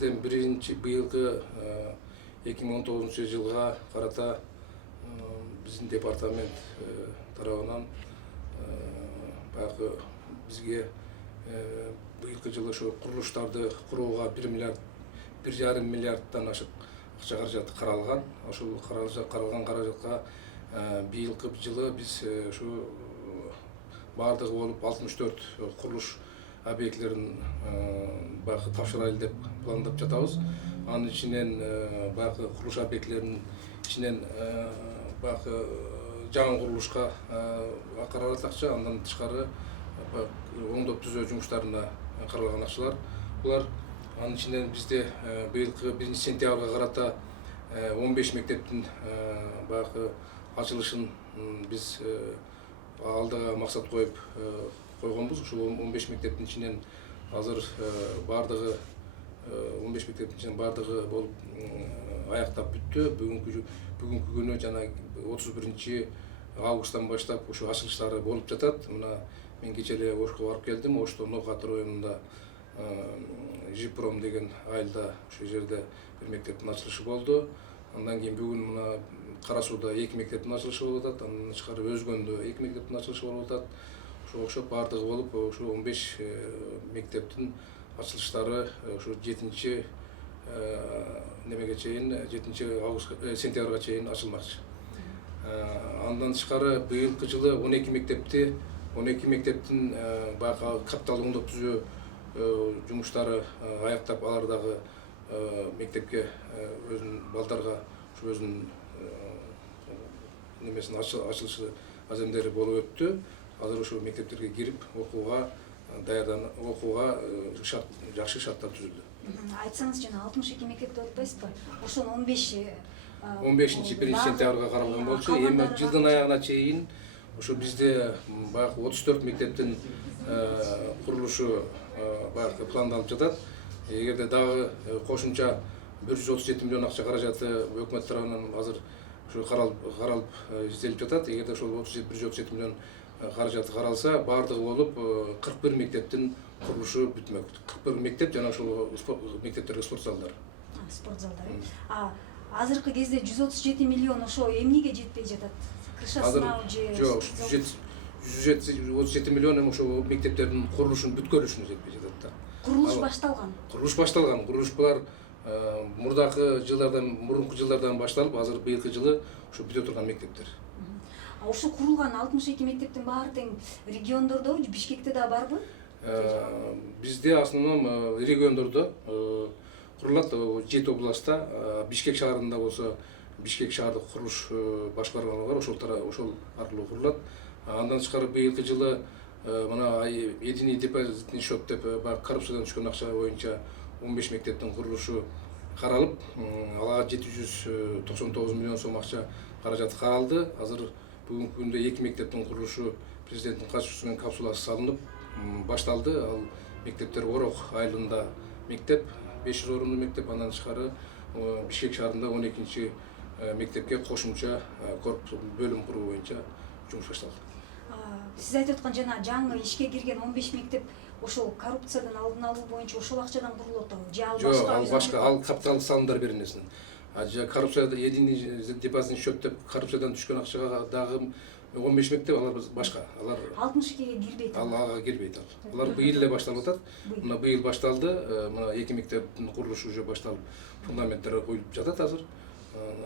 биринчиден быйылкы 2019 жылга карата биздин департамент тарабынан баягы бизге быйылкы жылы ошо курулуштарды курууга 1,5 миллиарддан ашык акча каражат каралган. Ошол каралган каражатка быйылкы жылы биз ушу бардыгы болуп 64 курулуш объектилерин баягы тапшырайлы деп пландап жатабыз. Анын ичинен баягы курулуш объектилеринин ичинен баягы жаңы курулушка каралат акча, андан тышкары оңдоп түзөө жумуштарына каралган акчалар. Булар анын ичинен бизде быйылкы 1 сентябрга карата 15 мектептин баягы ачылышын биз алдыга максат коюп койгонбуз. Ушул 15 мектептин ичинен азыр бардыгы 15 мектептин ичинен бардыгы болуп аяктап бүттү. Бүгүнкү күнү жана 31 августтан баштап ушу ачылыштары болуп жатат. Мына мен кечээ эле Ошко барып келдим. Ошто Нокат районунда Жипром деген айылда ошол жерде бир мектептин ачылышы болду. Андан кийин бүгүн мына Кара Сууда 2 мектептин ачылышы болуп атат. Андан тышкары Өзгөндө 2 мектептин ачылышы болуп атат. Ошого окшоп бардыгы болуп ушу 15 мектептин ачылыштары ушу 7 немеге чейин 7 сентябрга чейин ачылмакчы. Андан тышкары быйылкы жылы 12 мектептин баягы капиталдык оңдоп түзөө жумуштары аяктап, алар дагы мектепке өзүнүн балдарга ушу өзүнүн немесин ачылышы аземдери болуп өттү. Азыр ошол мектептерге кирип окууга жакшы шарттар түзүлдү. Айтсаңыз жана 62 мектепти атпайсызбы? Ошон 15 1 сентябрга каралган болчу. Эми жылдын аягына чейин ошо бизде баягы 34 мектептин курулушу баягы пландалып жатат. Эгерде дагы кошумча 137 миллион акча каражаты өкмөт тарабынан азыр ушу каралып изделип жатат. Эгерде ошол 137 миллион каражаты каралса, бардыгы болуп 41 мектептин курулушу бүтмөк. 41 мектеп жана ошол мектептерге спорт залдары. Спорт залдары. Азыркы кезде 137 миллион ошо эмнеге жетпей жатат? Крыша сынабы же? Жок, 137 миллион эми ошо мектептердин курулушун бүткөрүшүнө жетпей жатат да. Курулуш башталган. Курулуш булар мурунку жылдардан башталып, азыр быйылкы жылы ушу бүтө турган мектептер. Ошо курулган 62 мектептин баары тең региондордо, Бишкекте да барбы? Бизде основном региондордо курулат, 7 областта, Бишкек шаарында болсо Бишкек шаардык курулуш башкармалыгы бар, ошол аркылуу курулат. Андан тышкары быйылкы жылы мына единый депозитный счет деп коррупциядан түшкөн акча боюнча 15 мектептин курулушу каралып, алага 799 миллион сом акча каражат каралды. Азыр бүгүнкү күндө 2 мектептин курулушу президенттин катышуусу менен капсуласы салынып башталды. Ал мектептер Орок айылында мектеп, 500 орундуу мектеп, андан тышкары Бишкек шаарында 12 мектепке кошумча бөлүм куруу боюнча жумуш башталды. Сиз айтып аткан жана жаңы ишке кирген 15 мектеп ошол коррупциядан алдын алуу боюнча ошол акчадан курулуп атабы? Же ал башка? Жок, ал башка, ал капиталдык салымдар берилесин. Коррупцияда единый депозитный счет деп коррупциядан түшкөн акчага дагы 15 мектеп, алар башка. Алар 62-ге кирбейт. Алга кирбейт ал. Алар быйыл эле башталып атат. Мына быйыл башталды. Мына 2 мектептин курулушу уже башталып, фундаменттери коюлуп жатат азыр.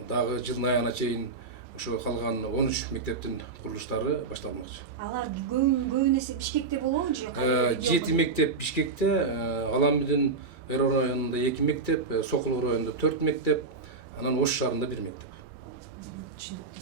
Дагы жылдын аягына чейин ошо калган 13 мектептин курулуштары башталмакчы. Алар көбүнесе Бишкекте болобу же кайда? 7 мектеп Бишкекте, Аламбидин районунда 2 мектеп, Сокулук районунда 4 мектеп, анан Ош шаарында 1 мектеп. Түшүнүп